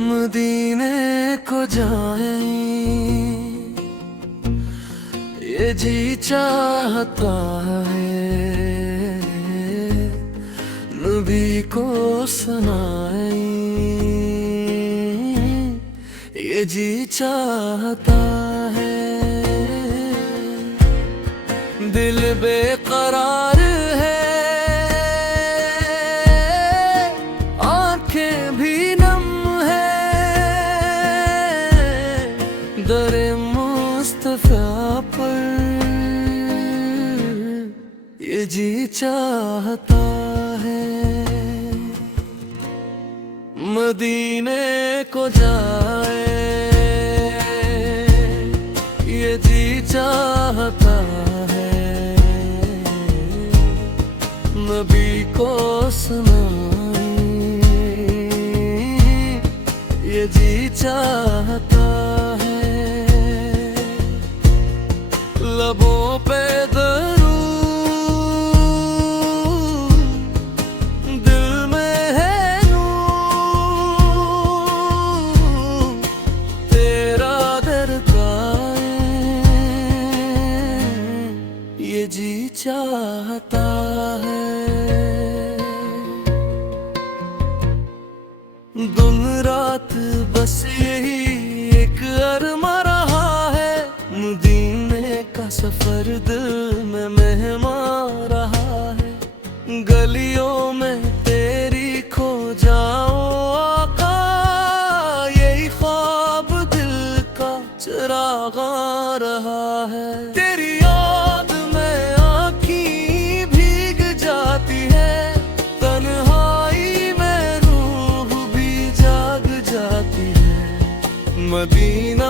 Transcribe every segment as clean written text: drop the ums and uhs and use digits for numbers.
मदीने को जाए ये जी चाहता है, नबी को सुनाए ये जी चाहता है। दिल बेकरार है, आंखें भी नम है, दरे मुस्तफा पर ये जी चाहता है। मदीने को जाए ये जी चाहता है, नबी को सुनाए ये जी चाहता है। लबों पे ये जी चाहता है। दिन रात बस यही एक अरमा रहा है, मदीने का सफर दिल में मेहमान रहा है। गलियों में तेरी खो जाओ आका, यही ख्वाब दिल का चिरागा रहा है। तेरी मदीना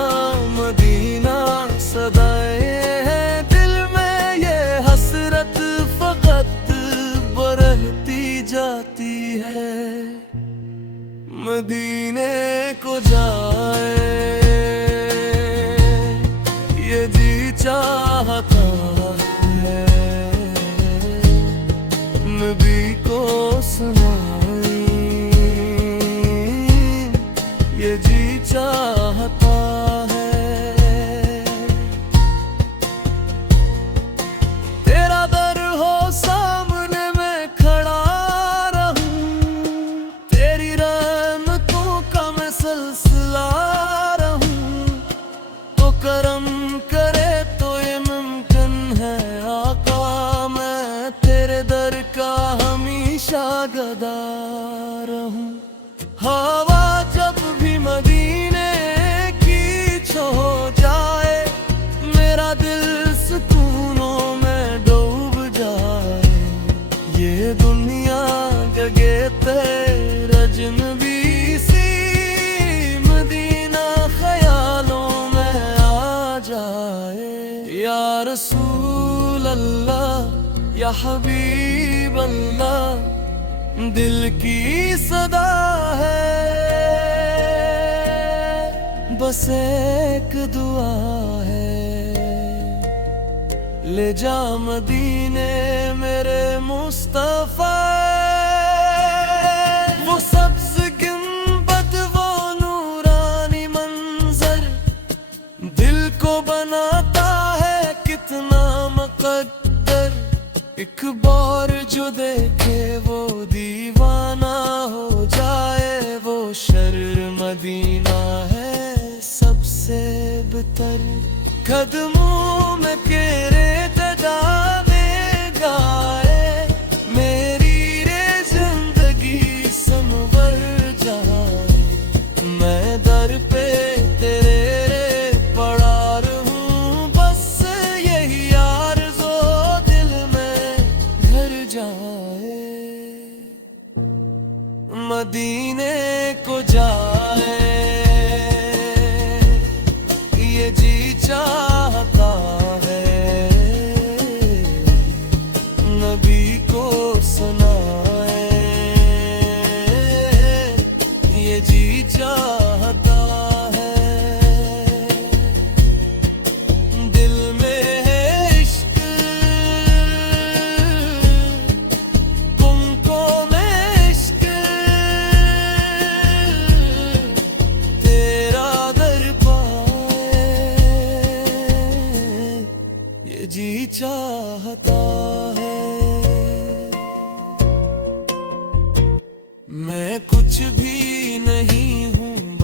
मदीना सदाए है दिल में, ये हसरत फकत बरहती जाती है। मदीने को जाए ये जी चाहता है, नबी को सुनाए ये जी चाहता है। तेरा दर हो सामने मैं खड़ा रहूं, तेरी रहमतों का मैं सिलसिला रहूं। तो करम करे तो ये मुमकिन है आका, मैं तेरे दर का हमेशा गदा रहूं। हवा जब भी मदीने की छो जाए, मेरा दिल सुकूनों में डूब जाए। ये दुनिया जगे तेरे अजनबी सी, मदीना ख्यालों में आ जाए। या रसूल अल्लाह या हबीब अल्लाह दिल की सदा है, बस एक दुआ है। ले जा मदीने मेरे मुस्तफा, वो सब्ज गुंबद वो नूरानी मंजर दिल को बनाता है कितना मुकद्दर। एक बार जो देखे वो दीवाना हो जाए, वो शर्र मदीना है सबसे बेहतर। कदमों में तेरे तदावे गाए, मेरी रे जिंदगी संवर जाए। मैं दर पे तेरे पड़ा रहूं, बस यही आरज़ू दिल में घर जाए। मदीने को जाए ये जी चाहता है,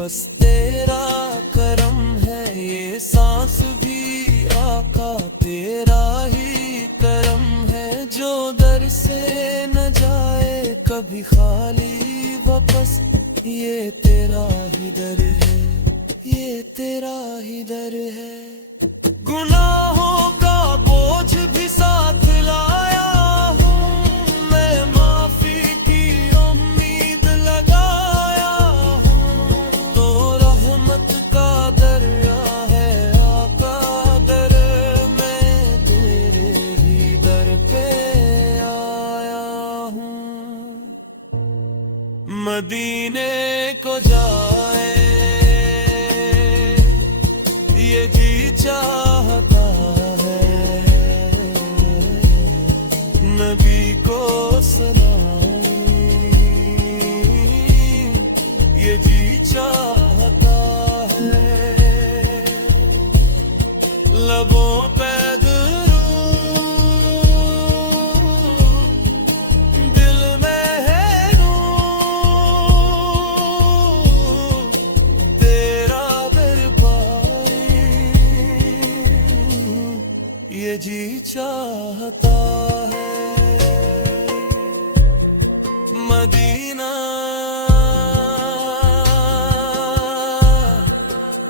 बस तेरा करम है, ये सांस भी आका तेरा ही करम है। जो दर से न जाए कभी खाली वापस, ये तेरा ही दर है, ये तेरा ही दर है। गुनाहों का बोझ भी साथ लाया हूँ मैं, माफी की उम्मीद लगाया हूँ। तो रहमत का दरिया है आका दर, मैं तेरे ही दर पे आया हूँ। मदीने को जाए ये जी चाहता है, नबी को सुनाए ये जी चाहता है। लबों पे दुरूद, दिल में है नूर, तेरा दर पाए ये जी चाहता है। Medina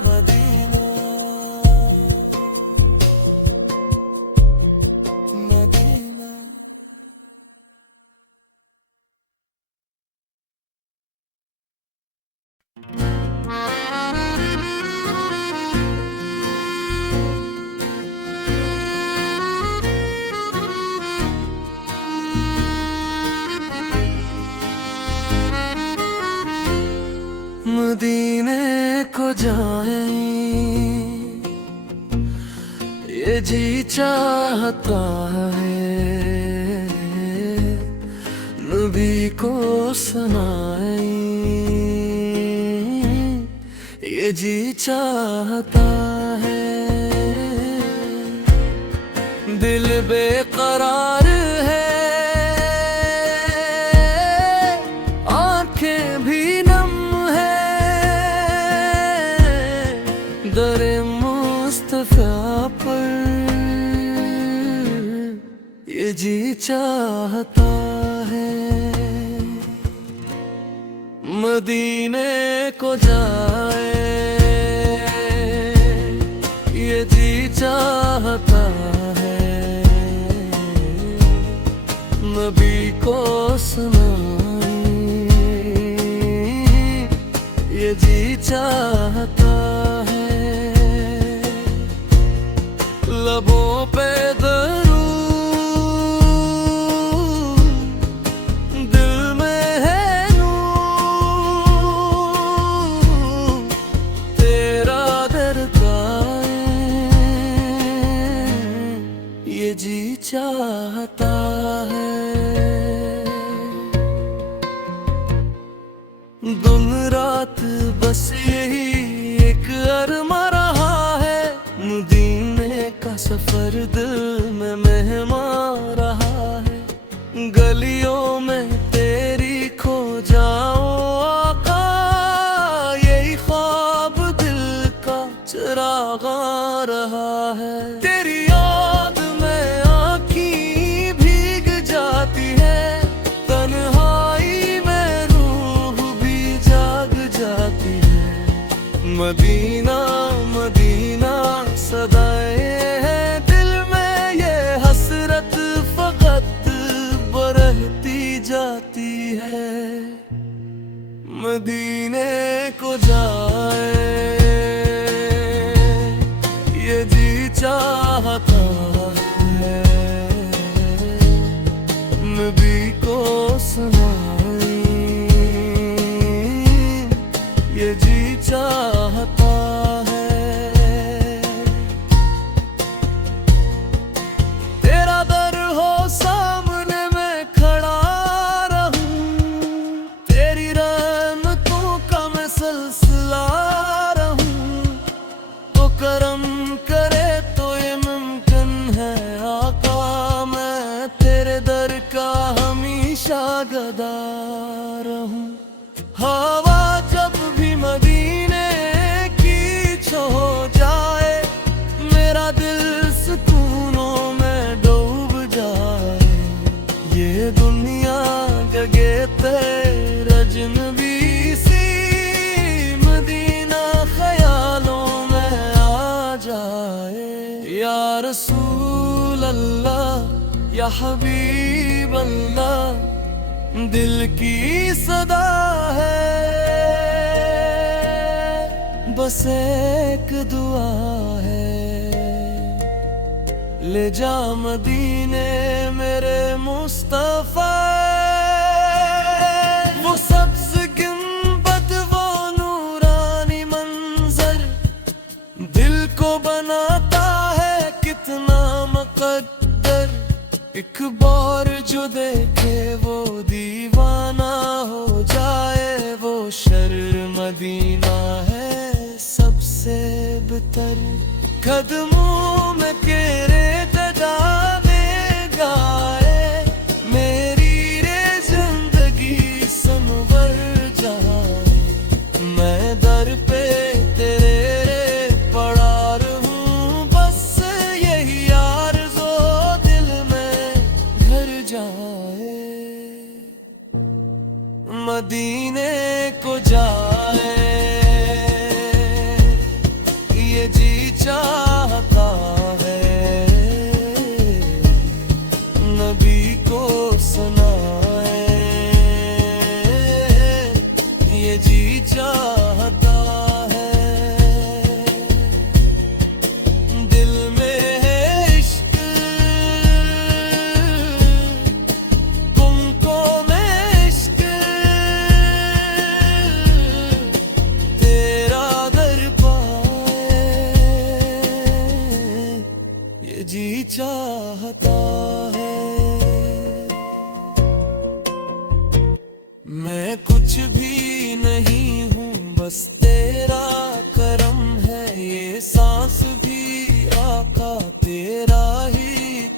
Medina Medina. मदीने को जाए ये जी चाहता है, नबी को सुनाए ये जी चाहता है। दिल बेकरार है, आंखें भी नम है, दरे मुस्तफा पर ये जी चाहता है। मदीने को जाए ये जी चाहता है, नबी को सुनाए ये जी चाहता है। लबों पे दरूद, दिल में है नूर, तेरा दर पाए ये जी चाहता है। दिन रात बस यही एक अरमा रहा है, मदीने का सफर दिल में मेहमान रहा है। गलियों में तेरी खो जाओ आका, यही ख्वाब दिल का चिरागा रहा है। तेरी याद में आँखें भीग जाती है, तन्हाई में रूह भी जाग जाती है। मदीना मदीना सदाए है दिल में, ये हसरत फकत बरहती जाती है। मदीने को जाए ये जी चाहता है, नबी को सुनाए ये जी चाहता है। तेरा दर हो सामने मैं खड़ा रहूं, तेरी रहमतों का मैं सिलसिला रहूं। तो करम करे तो ये मुमकिन है आका, मैं तेरे दर का हमेशा गदा रहूं। हवा जब भी मदीने रसूल अल्लाह या हबीब अल्लाह दिल की सदा है, बस एक दुआ है, ले जा मदीने मेरे मुस्तफा। वो सब्ज गुंबद वो नूरानी मंजर दिल को बनाता है कितना मुकद्दर। एक बार जो देखे वो दीवाना हो जाए, वो शर्र मदीना है सबसे बेहतर। कदमों में केरे तजावे गाए, मेरी रे जिंदगी संवर जाए। मैं दर पे तेरे रे पड़ा रहूं, बस यही आरज़ू दिल में घर जाए। मदीने को जाए ये जी चाहता है, नबी को सुनाए ये जी चाहता है। दिल में है इश्क तुमको में इश्क, तेरा दर पाए ये जी चाहता है। मैं कुछ भी नहीं हूँ बस तेरा करम है, ये सांस भी आका तेरा ही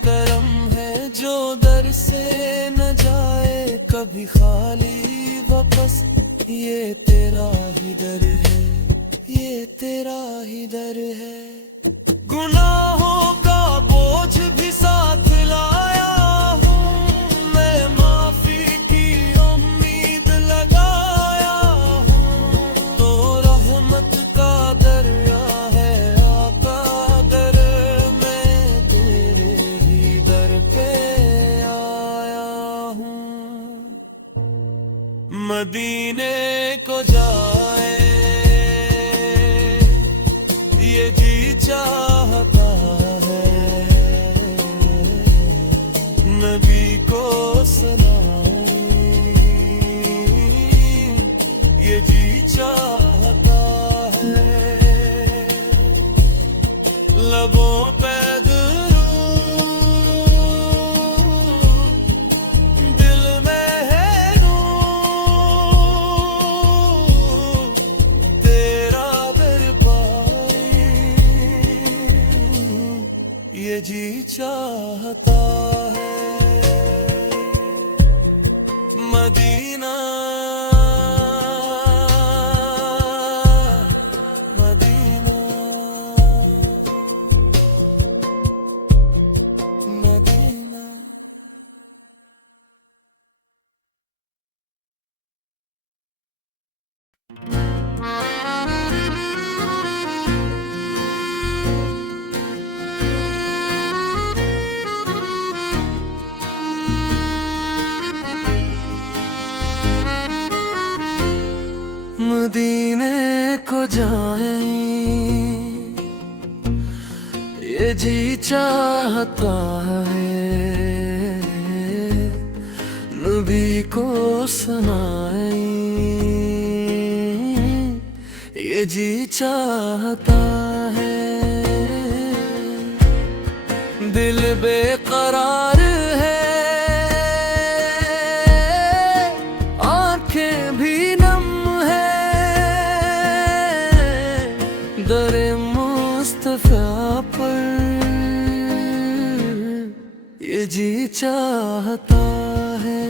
करम है। जो दर से न जाए कभी खाली वापस, ये तेरा ही दर है, ये तेरा ही दर है। गुनाहों का बोझ भी साथ लाया हूँ, मैं माफी की उम्मीद लगाया हूँ। तो रहमत का दरिया है आका दर, मैं तेरे ही दर पे आया हूँ। मदीने को जाए ये जी चाहता है, नबी को सुनाए ये जी चाहता है। लबों पे दुरूद, दिल में है नूर, तेरा दर पाए ये जी चाहता है। Medina Medina Medina. मदीने को जाए ये जी चाहता है, नबी को सुनाए ये जी चाहता है। दिल बेकरार है, आंखें भी नम है, दरे मुस्तफा पर ये जी चाहता है।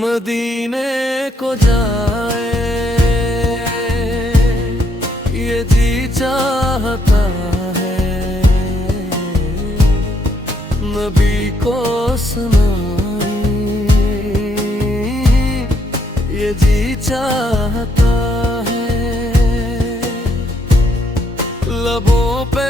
मदीने को जाए ये जी चाहता है, नबी को सुनाए ये जी चाहता है। लबों पे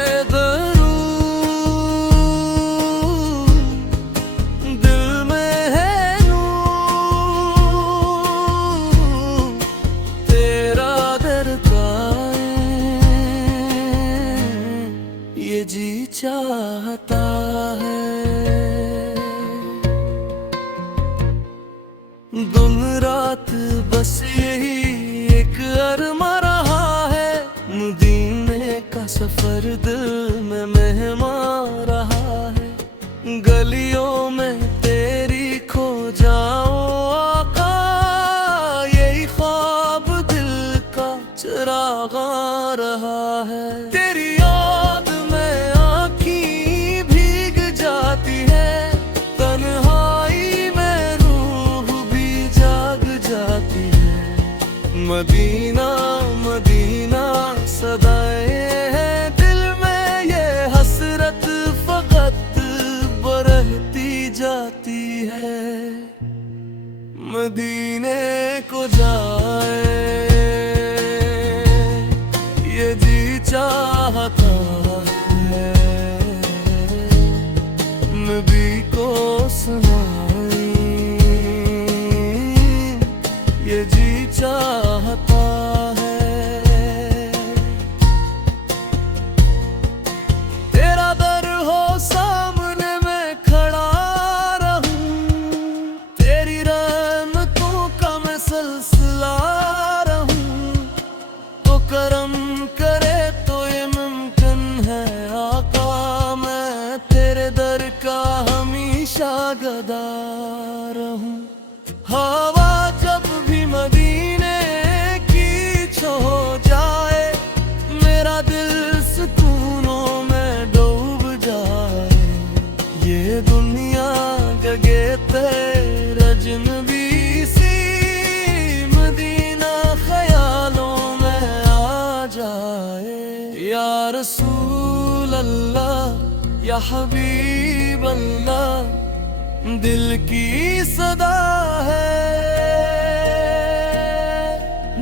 शर्मा रहा है। मदीने का सफर दिल में मेहमान रहा है। गलियों में तेरी खो जाओ आका, यही ख्वाब दिल का चिराग आ रहा है। तेरी याद में आँखें भीग जाती है, तन्हाई में रूह भी जाग जाती है। मदीना मदीना सदाएं हैं दिल में, ये हसरत फकत बरहती जाती है। मदीने को जाए ये जी चाहता है, नबी को सुनाए ये जी चाहता है। तेरा दर हो सामने मैं खड़ा रहूं, तेरी रहमतों का मैं सिलसिला रहूं। तो करम करे तो ये मुमकिन है आका, मैं तेरे दर का हमेशा गदा रहूं। हवा जब भी मदीने की छो जाए, मेरा दिल सुकूनों में डूब जाए। ये दुनिया जगे तेरे अजनबी सी, मदीना ख्यालों में आ जाए। या रसूल अल्लाह या हबीब अल्लाह, दिल की सदा है,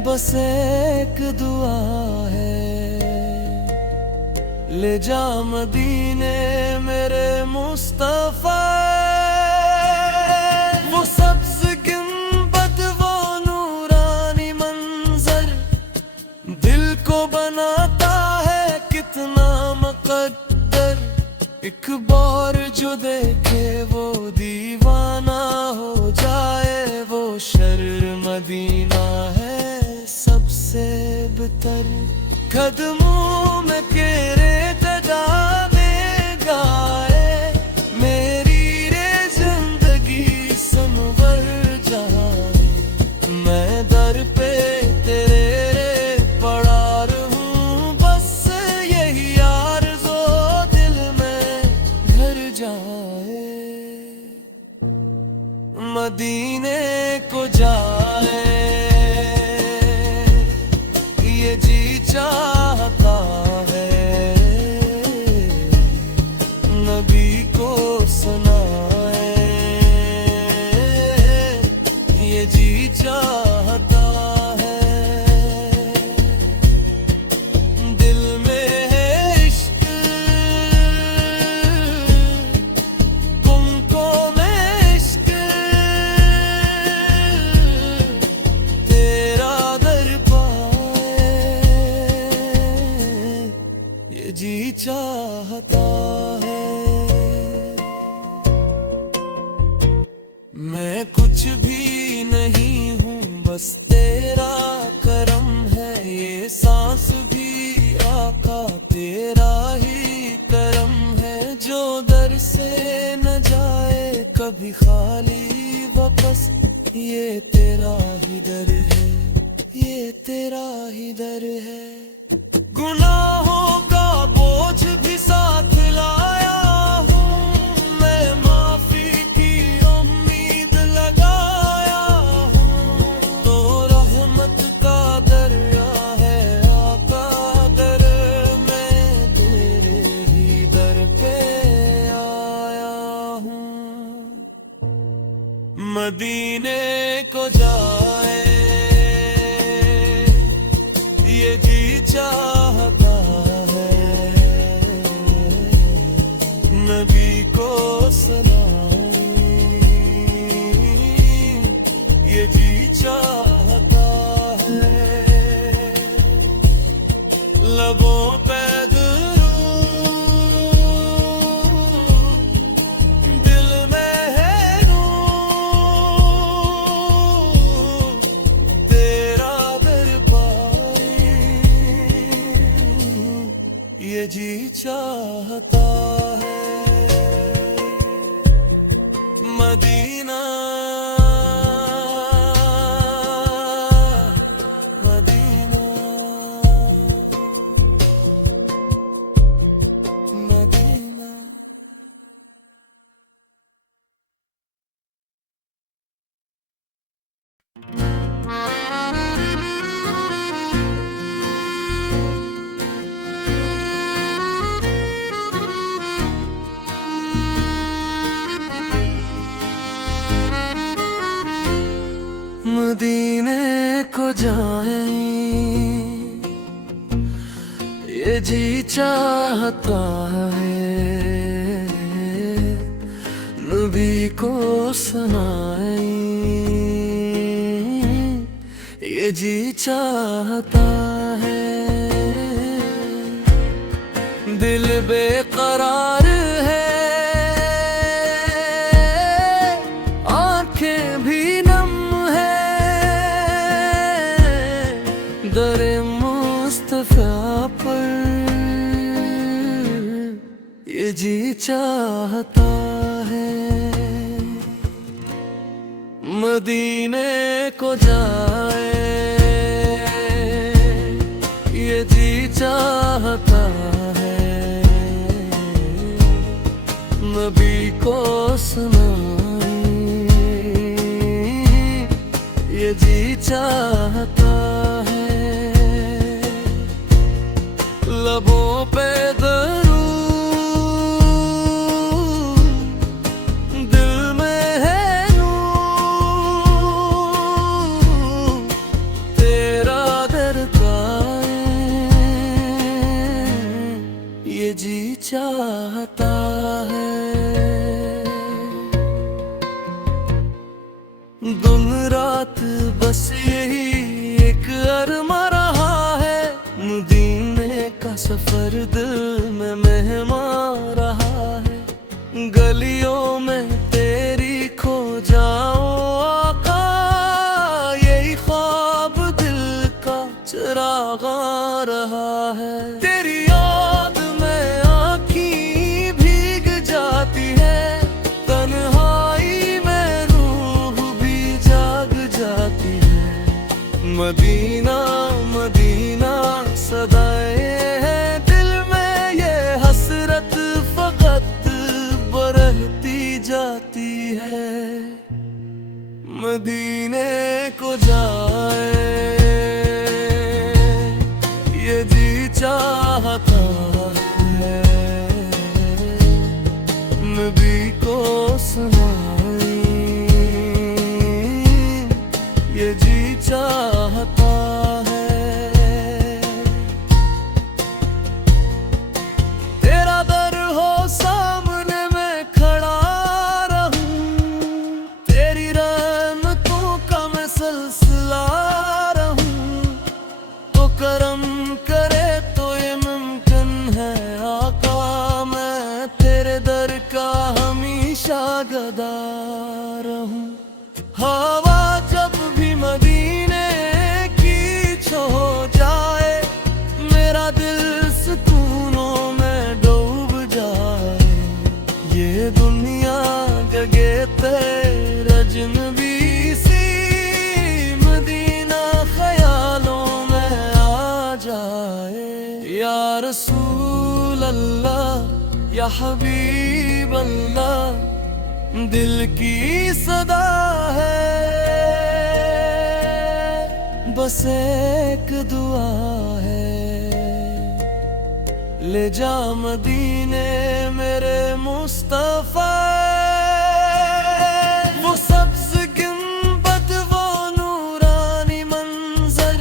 बस एक दुआ है। ले जा मदीने मेरे मुस्तफा, वो सब्ज गुंबद वो नूरानी मंजर, दिल को बनाता है कितना मुकद्दर। एक बार जो देखे वो दीवाना हो जाए, वो शर्र मदीना है सबसे बेहतर। कदमों में केरे तजाबे गाए, मेरी रे जिंदगी संवर जाए। मैं दर पे तेरे रे पड़ा रहूं, बस यही आरज़ू दिल में घर जाए। मदीने को जाए ये जी चाहता है, नबी को सुनाए ये जी चाहता है। दिल में है इश्क तुमको मैं इश्क, तेरा दर पाए ये जी चाहता है। मैं कुछ भी नहीं हूँ बस तेरा करम है, ये सांस भी आका तेरा ही करम है। जो दर से न जाए कभी खाली वापस, ये तेरा ही दर है, ये तेरा ही दर है। गुनाहों का बोझ भी साथ लाया हूँ, मैं माफी की उम्मीद लगाया हूँ। तो रहमत का दरिया है आका दर, मैं तेरे ही दर पे आया हूँ। मदीने को जाए ये जी चाहता है, नबी को सुनाए ये जी चाहता है। लबों पे दिल में है नूर, तेरा दर पाए ये जी चाहता है मदीना मदीना मदीना। मदीने को जाए ये जी चाहता है, नबी को सुनाए ये जी चाहता है। दिल बेकरार है, आंखें भी नम है, दरे मुस्तफा पर ये जी चाहता है। मदीने को जाए ये जी चाहता है, नबी को सुनाए ये जी चाहता है। लबों पे दरूद, दिल में है नूर, तेरा दर गाए ये जी चाहता है। दिन रात बस यही एक अरमा रहा है, मदीने का सफर दिल में मेहमान रहा है। गलियों में तेरी खो जाओ आका, यही ख्वाब दिल का चिरागा रहा है। तेरी याद में आँखी भीग जाती है, तन्हाई में रूह भी जाग जाती है। मदीना मदीना सदाए है दिल में, ये हसरत फकत बरहती जाती है। मदीने को जाए ये जी चाहता है, नबी को सुनाए ये जी चाहता है। तेरा दर हो सामने मैं खड़ा रहूं, तेरी रहमतों का मैं सिलसिला रहूं। तो करम करे तो ये मुमकिन है आका, मैं तेरे दर का हमेशा गदा रहूं। हवा जब भी मदीने की छो जाए, मेरा दिल सुकूनों में डूब जाए। ये दुनिया जगे तेरे अजनबी सी, मदीना ख्यालों में आ जाए। या रसूल अल्लाह या हबीब अल्लाह, दिल की सदा है, बस एक दुआ है। ले जा मदीने मेरे मुस्तफा, वो सब्ज गुंबद वो नूरानी मंजर,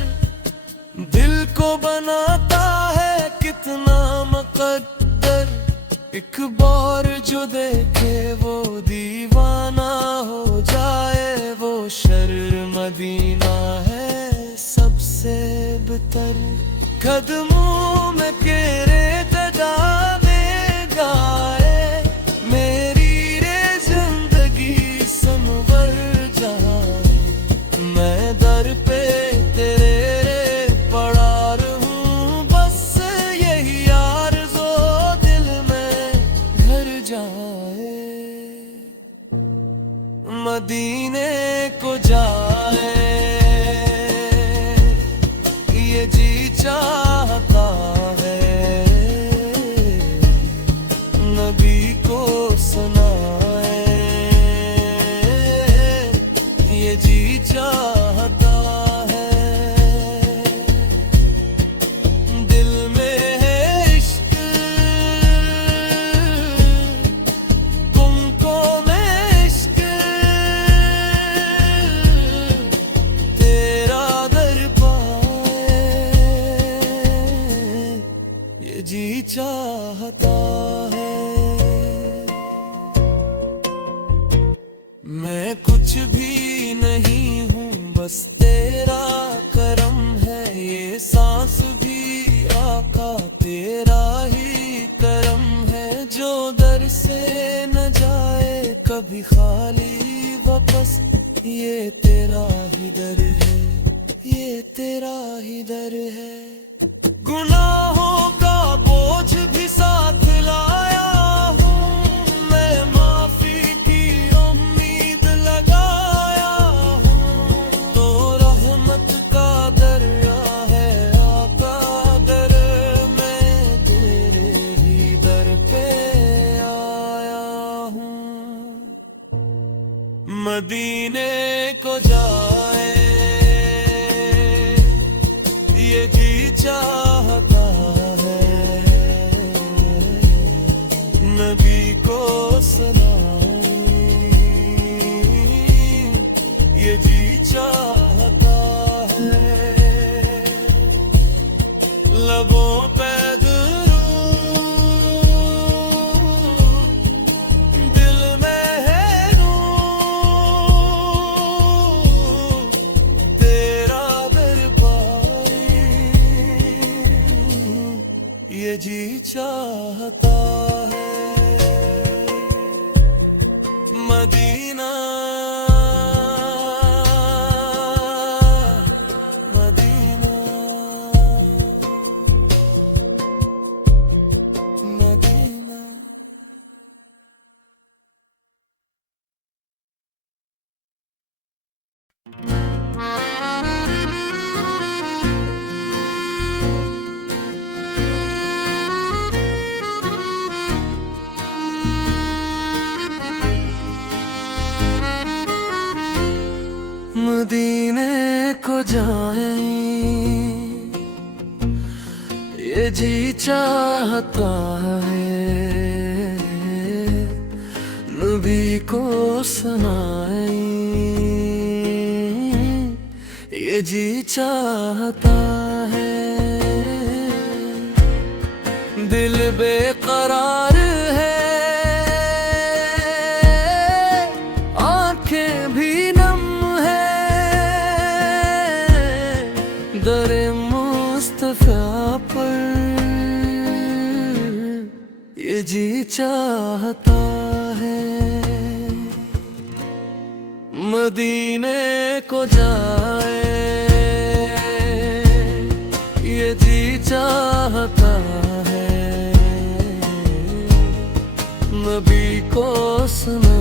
दिल को बनाता है कितना मुकद्दर। एक बार जो देखे वो दीवाना हो जाए, वो शर्र मदीना है सबसे बेहतर। कदमों में तेरे तजावे गाए, मेरी रे जिंदगी संवर जाए। मैं दर पे तेरे रे पड़ा रहूं, बस यही आरज़ू ये जी चाहता है नबी को सुनाए, ये जी चाहता है। दिल में है इश्क तुमको मैं इश्क तेरा दर पाए, ये जी चाहता है। मैं कुछ भी नहीं हूँ बस तेरा करम है, ये सांस भी आका तेरा ही करम है। जो दर से न जाए कभी खाली वापस, ये तेरा ही दर है, ये तेरा ही दर है। गुनाहों का बोझ भी साथ लाया हूँ मैं, माफी की उम्मीद लगाया हूँ। तो रहमत का दरिया है आका दर, मैं तेरे ही दर पे आया हूँ। मदीने को जाए ये जी चाहता है, नबी को सुनाए, ये जी चाहता है। लबों पे दुरूद, दिल में है नूर, तेरा दर पाए, ये जी चाहता है। Medina Medina Medina. मदीने को जाए ये जी चाहता है, नबी को सुनाए, ये जी चाहता है। दिल बेकरार है, आंखें भी नम है, दरे मुस्तफा पर ये जी चाहता है। मदीने को जाए ये जी चाहता है, नबी को सुना।